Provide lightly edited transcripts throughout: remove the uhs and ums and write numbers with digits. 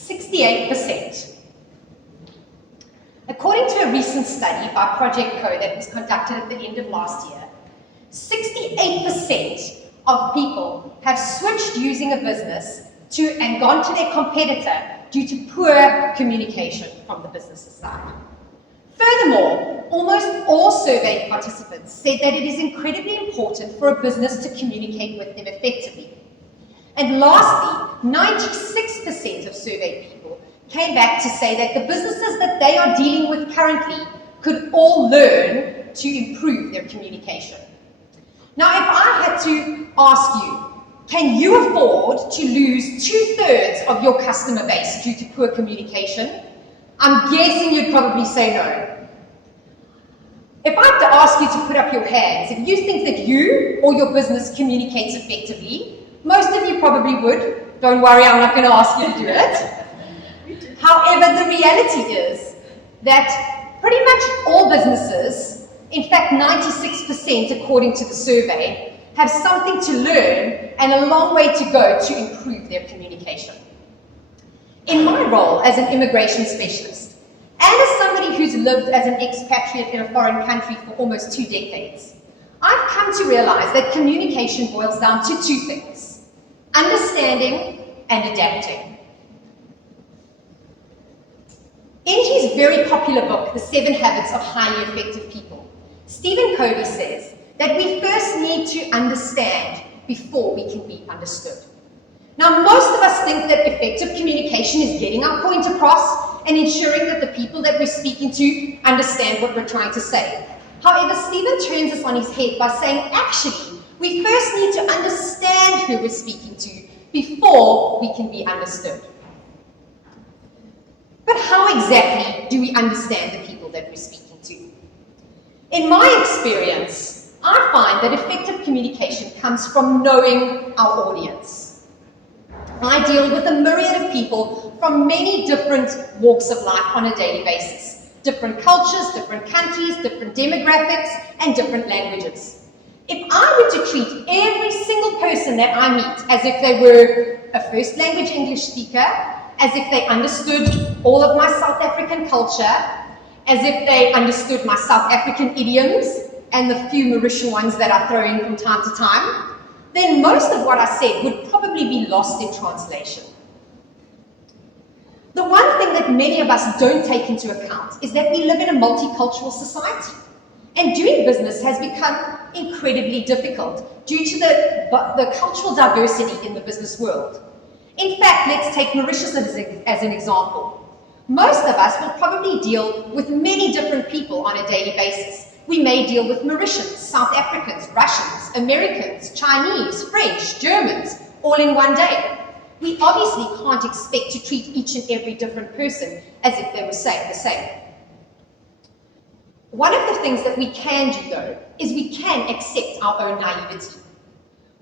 68%. According to a recent study by Project Co that was conducted at the end of last year, 68% of people have switched using a business and gone to their competitor due to poor communication from the business's side. Furthermore, almost all survey participants said that it is incredibly important for a business to communicate with them effectively. And lastly, 96% of surveyed people came back to say that the businesses that they are dealing with currently could all learn to improve their communication. Now, if I had to ask you, can you afford to lose 2/3 of your customer base due to poor communication? I'm guessing you'd probably say no. If I had to ask you to put up your hands, if you think that you or your business communicates effectively, most of you probably would. Don't worry, I'm not going to ask you to do it. However, the reality is that pretty much all businesses, in fact 96% according to the survey, have something to learn and a long way to go to improve their communication. In my role as an immigration specialist, and as somebody who's lived as an expatriate in a foreign country for almost 2 decades, I've come to realize that communication boils down to 2 things: understanding and adapting. In his very popular book, The 7 Habits of Highly Effective People, Stephen Covey says that we first need to understand before we can be understood. Now, most of us think that effective communication is getting our point across and ensuring that the people that we're speaking to understand what we're trying to say. However, Stephen turns this on his head by saying, actually, we first need to understand who we're speaking to before we can be understood. But how exactly do we understand the people that we're speaking to? In my experience, I find that effective communication comes from knowing our audience. I deal with a myriad of people from many different walks of life on a daily basis. Different cultures, different countries, different demographics, and different languages. If I were to treat every single person that I meet as if they were a first language English speaker, as if they understood all of my South African culture, as if they understood my South African idioms, and the few Mauritian ones that I throw in from time to time, then most of what I said would probably be lost in translation. The one thing that many of us don't take into account is that we live in a multicultural society, and doing business has become incredibly difficult due to the cultural diversity in the business world. In fact, let's take Mauritius as an example. Most of us will probably deal with many different people on a daily basis. We may deal with Mauritians, South Africans, Russians, Americans, Chinese, French, Germans, all in one day. We obviously can't expect to treat each and every different person as if they were the same. One of the things that we can do, though, is we can accept our own naivety.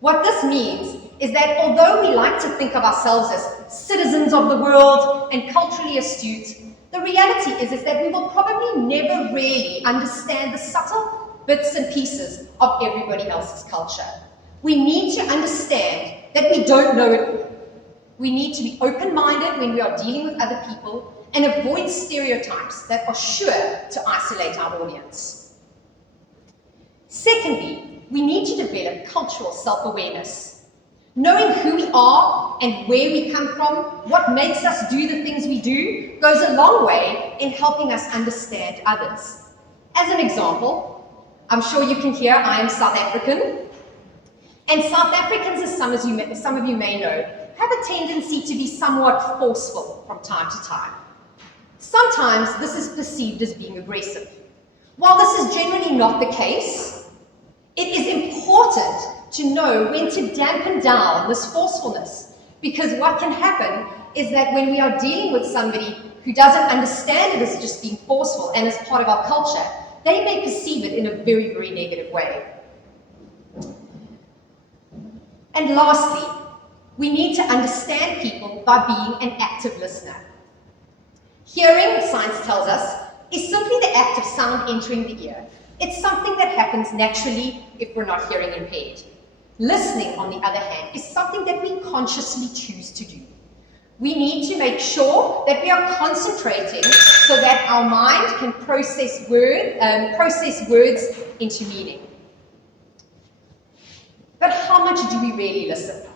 What this means is that although we like to think of ourselves as citizens of the world and culturally astute, the reality is that we will probably never really understand the subtle bits and pieces of everybody else's culture. We need to understand that we don't know it all. We need to be open-minded when we are dealing with other people and avoid stereotypes that are sure to isolate our audience. Secondly, we need to develop cultural self-awareness. Knowing who we are and where we come from, what makes us do the things we do, goes a long way in helping us understand others. As an example, I'm sure you can hear I am South African. And South Africans, as some of you may know, have a tendency to be somewhat forceful from time to time. Sometimes this is perceived as being aggressive. While this is generally not the case, it is important to know when to dampen down this forcefulness, because what can happen is that when we are dealing with somebody who doesn't understand it as just being forceful and as part of our culture, they may perceive it in a very, very negative way. And lastly, we need to understand people by being an active listener. Hearing, science tells us, is simply the act of sound entering the ear. It's something that happens naturally if we're not hearing impaired. Listening, on the other hand, is something that we consciously choose to do. We need to make sure that we are concentrating so that our mind can process words into meaning. But how much do we really listen?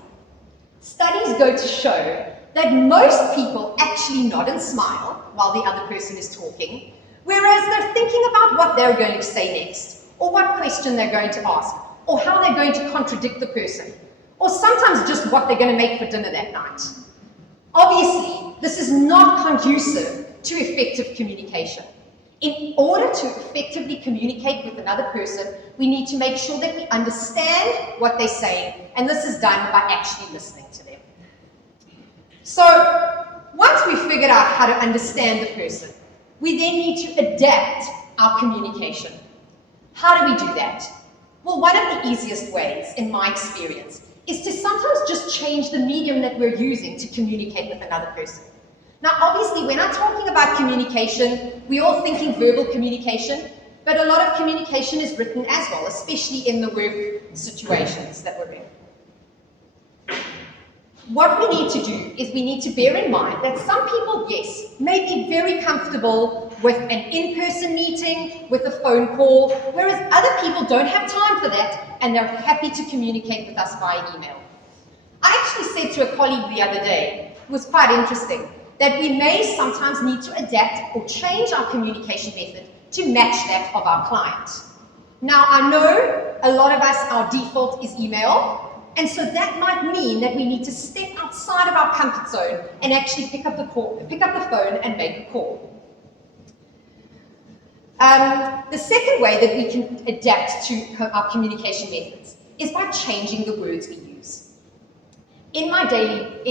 Studies go to show that most people actually nod and smile while the other person is talking, whereas they're thinking about what they're going to say next, or what question they're going to ask, or how they're going to contradict the person, or sometimes just what they're going to make for dinner that night. Obviously, this is not conducive to effective communication. In order to effectively communicate with another person, we need to make sure that we understand what they're saying, and this is done by actually listening to them. So, once we've figured out how to understand the person, we then need to adapt our communication. How do we do that? Well, one of the easiest ways, in my experience, is to sometimes just change the medium that we're using to communicate with another person. Now, obviously, when I'm talking about communication, we're all thinking verbal communication, but a lot of communication is written as well, especially in the work situations that we're in. What we need to do is we need to bear in mind that some people, yes, may be very comfortable with an in-person meeting, with a phone call, whereas other people don't have time for that and they're happy to communicate with us via email. I actually said to a colleague the other day, it was quite interesting, that we may sometimes need to adapt or change our communication method to match that of our client. Now, I know a lot of us, our default is email, and so that might mean that we need to step outside of our comfort zone and actually pick up the phone and make a call. The second way that we can adapt to our communication methods is by changing the words we use. In my daily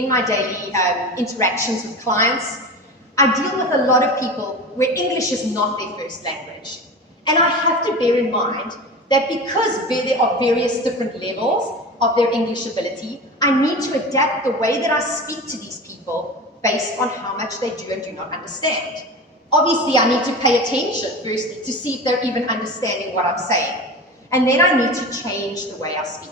interactions with clients, I deal with a lot of people where English is not their first language. And I have to bear in mind that because there are various different levels of their English ability, I need to adapt the way that I speak to these people based on how much they do and do not understand. Obviously, I need to pay attention firstly to see if they're even understanding what I'm saying. And then I need to change the way I speak.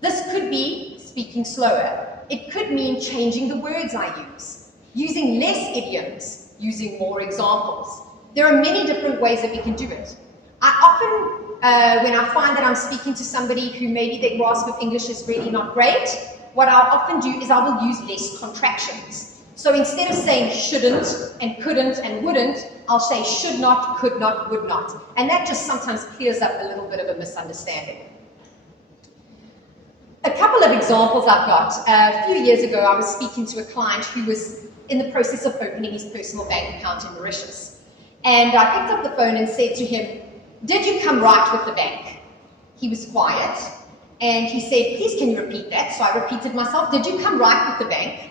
This could be speaking slower. It could mean changing the words I use, using less idioms, using more examples. There are many different ways that we can do it. I often, when I find that I'm speaking to somebody who maybe their grasp of English is really not great, what I'll often do is I will use less contractions. So instead of saying shouldn't and couldn't and wouldn't, I'll say should not, could not, would not. And that just sometimes clears up a little bit of a misunderstanding. A couple of examples I've got. A few years ago, I was speaking to a client who was in the process of opening his personal bank account in Mauritius. And I picked up the phone and said to him, "Did you come right with the bank?" He was quiet, and he said, "Please, can you repeat that?" So I repeated myself, "Did you come right with the bank?"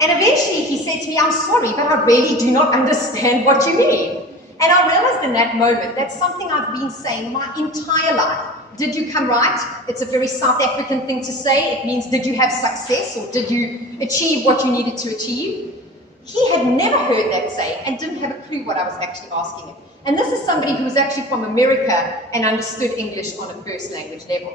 And eventually he said to me, "I'm sorry, but I really do not understand what you mean." And I realized in that moment that's something I've been saying my entire life. Did you come right? It's a very South African thing to say. It means did you have success or did you achieve what you needed to achieve? He had never heard that say and didn't have a clue what I was actually asking him. And this is somebody who was actually from America and understood English on a first language level.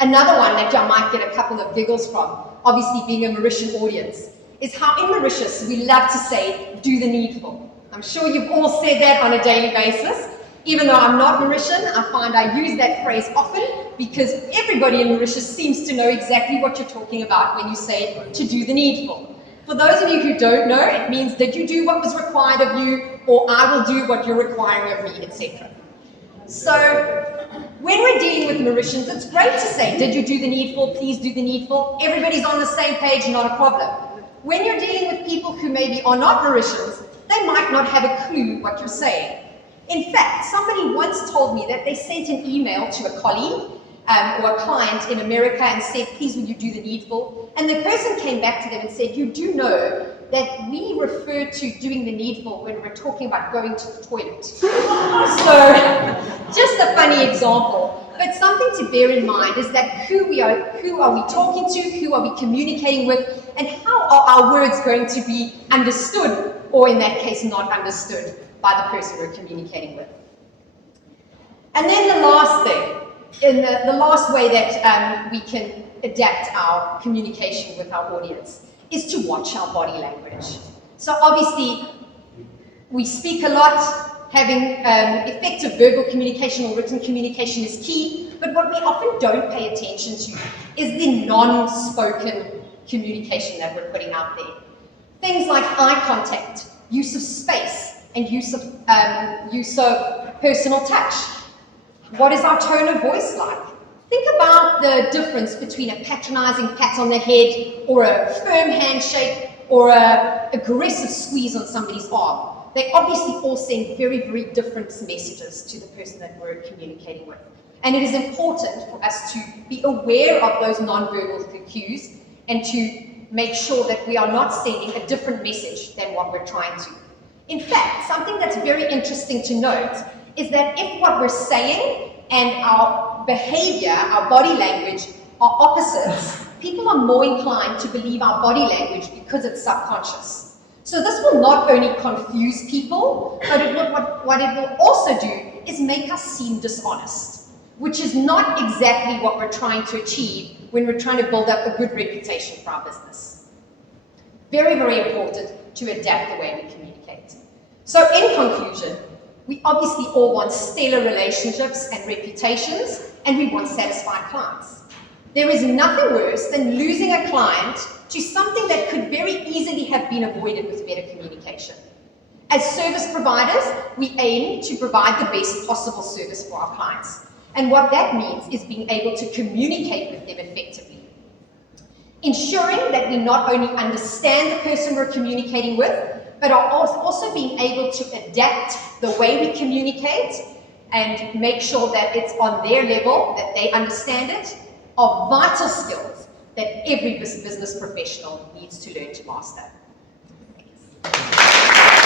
Another one that I might get a couple of giggles from, obviously being a Mauritian audience, is how in Mauritius we love to say, do the needful. I'm sure you've all said that on a daily basis. Even though I'm not Mauritian, I find I use that phrase often because everybody in Mauritius seems to know exactly what you're talking about when you say to do the needful. For those of you who don't know, it means that you do what was required of you, or I will do what you're requiring of me, etc. So, when we're dealing with Mauritians, it's great to say, did you do the needful, please do the needful. Everybody's on the same page, not a problem. When you're dealing with people who maybe are not Mauritians, they might not have a clue what you're saying. In fact, somebody once told me that they sent an email to a colleague or a client in America and said, please will you do the needful? And the person came back to them and said, you do know that we refer to doing the needful when we're talking about going to the toilet. So, just a funny example. But something to bear in mind is that who are we talking to, who are we communicating with, and how are our words going to be understood, or in that case not understood, by the person we're communicating with. And then the last thing, the last way that we can adapt our communication with our audience is to watch our body language. So obviously, we speak a lot, having effective verbal communication or written communication is key, but what we often don't pay attention to is the non-spoken communication that we're putting out there. Things like eye contact, use of space, and use of personal touch. What is our tone of voice like? Think about the difference between a patronizing pat on the head or a firm handshake or an aggressive squeeze on somebody's arm. They obviously all send very, very different messages to the person that we're communicating with. And it is important for us to be aware of those non-verbal cues and to make sure that we are not sending a different message than what we're trying to. In fact, something that's very interesting to note is that if what we're saying and our behavior, our body language are opposites, people are more inclined to believe our body language because it's subconscious. So this will not only confuse people, but what it will also do is make us seem dishonest, which is not exactly what we're trying to achieve when we're trying to build up a good reputation for our business. Very, very important to adapt the way we communicate. So in conclusion, we obviously all want stellar relationships and reputations, and we want satisfied clients. There is nothing worse than losing a client to something that could very easily have been avoided with better communication. As service providers, we aim to provide the best possible service for our clients. And what that means is being able to communicate with them effectively. Ensuring that we not only understand the person we're communicating with, but are also being able to adapt the way we communicate and make sure that it's on their level, that they understand it, are vital skills that every business professional needs to learn to master. Thanks.